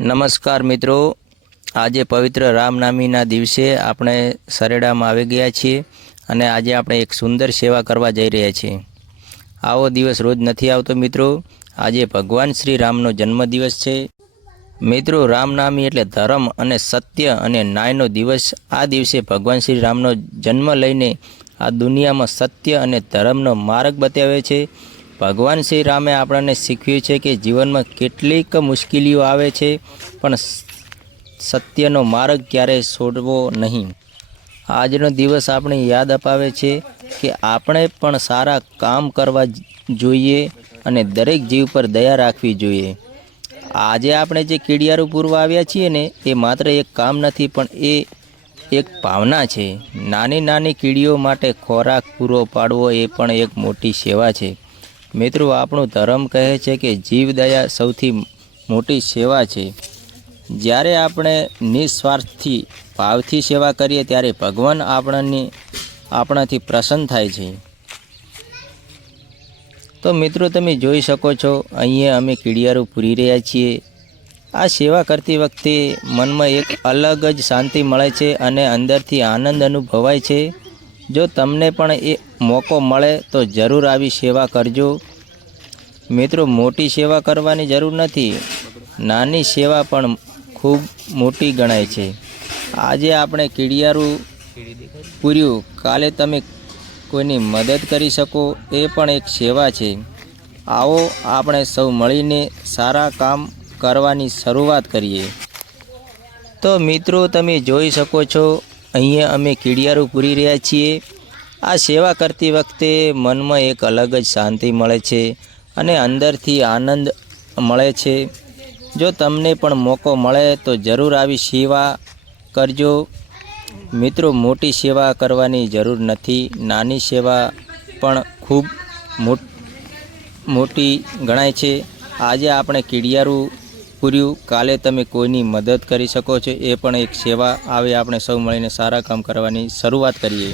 નમસ્કાર મિત્રો, આજે પવિત્ર રામનવમીના દિવસે આપણે સરેડામાં આવી ગયા છીએ અને આજે આપણે એક સુંદર સેવા કરવા જઈ રહ્યા છીએ। આવો દિવસ રોજ નથી આવતો મિત્રો। આજે ભગવાન શ્રી રામનો જન્મદિવસ છે મિત્રો। રામનવમી એટલે ધર્મ અને સત્ય અને ન્યાયનો દિવસ। આ દિવસે ભગવાન શ્રી રામનો જન્મ લઈને આ દુનિયામાં સત્ય અને ધર્મનો માર્ગ બતાવ્યો છે। ભગવાન શ્રી રામે આપણને શીખવ્યું છે કે જીવનમાં કેટલીક મુશ્કેલીઓ આવે છે પણ સત્યનો માર્ગ ક્યારેય છોડવો નહીં। આજનો દિવસ આપણે યાદ અપાવે છે કે આપણે પણ સારા કામ કરવા જોઈએ અને દરેક જીવ પર દયા રાખવી જોઈએ। આજે આપણે જે કીડિયારું પૂરવા આવ્યા છીએ ને, એ માત્ર એક કામ નથી પણ એ એક ભાવના છે। નાની નાની કીડીઓ માટે ખોરાક પૂરો પાડવો એ પણ એક મોટી સેવા છે મિત્રો। આપણું ધર્મ કહે છે કે જીવ દયા સૌથી મોટી સેવા છે। જ્યારે આપણે નિસ્વાર્થથી ભાવથી સેવા કરીએ ત્યારે ભગવાન આપણાથી પ્રસન્ન થાય છે। તો મિત્રો તમે જોઈ શકો છો, અહીંયા અમે કીડિયારું પૂરી રહ્યા છીએ। આ સેવા કરતી વખતે મનમાં એક અલગ જ શાંતિ મળે છે અને અંદરથી આનંદ અનુભવાય છે। જો તમને પણ એ મોકો મળે તો જરૂર આવી સેવા કરજો મિત્રો। મોટી સેવા કરવાની જરૂર નથી, નાની સેવા પણ ખૂબ મોટી ગણાય છે। આજે આપણે કીડિયારું પૂર્યું, કાલે તમે કોઈની મદદ કરી શકો એ પણ એક સેવા છે। આવો આપણે સૌ મળીને સારા કામ કરવાની શરૂઆત કરીએ। તો મિત્રો તમે જોઈ શકો છો, અહીંયા અમે કીડિયારું પૂરી રહ્યા છીએ। આ સેવા કરતી વખતે મનમાં એક અલગ જ શાંતિ મળે છે અને અંદરથી આનંદ મળે છે। જો તમને પણ મોકો મળે તો જરૂર આવી સેવા કરજો મિત્રો। મોટી સેવા કરવાની જરૂર નથી, નાની સેવા પણ ખૂબ મોટી ગણાય છે। આજે આપણે કીડિયારું પૂર્યું, કાલે તમે કોઈની મદદ કરી શકો છો એ પણ એક સેવા। આવે આપણે સૌ મળીને સારા કામ કરવાની શરૂઆત કરીએ।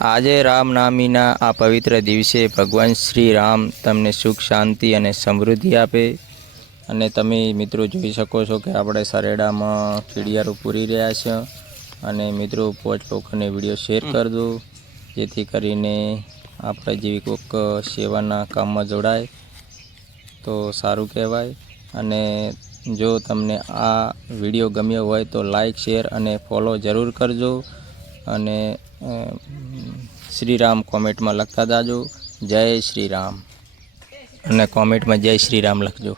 આજે રામનવમીના આ પવિત્ર દિવસે ભગવાન શ્રી રામ તમને સુખ, શાંતિ અને સમૃદ્ધિ આપે। અને તમે મિત્રો જોઈ શકો છો કે આપણે સરેડામાં કીડિયારું પૂરી રહ્યા છે। અને મિત્રો 5 લોકોને વિડીયો શેર કરી દો, જેથી કરીને આપણે જેવી કોઈક સેવાના કામમાં જોડાય તો સારું કહેવાય। અને જો તમને આ વિડીયો ગમ્યો હોય તો લાઈક, શેર અને ફોલો જરૂર કરજો। અને શ્રી રામ કોમેન્ટમાં લખતા જાજો, જય શ્રી રામ, અને કોમેન્ટમાં જય શ્રી રામ લખજો।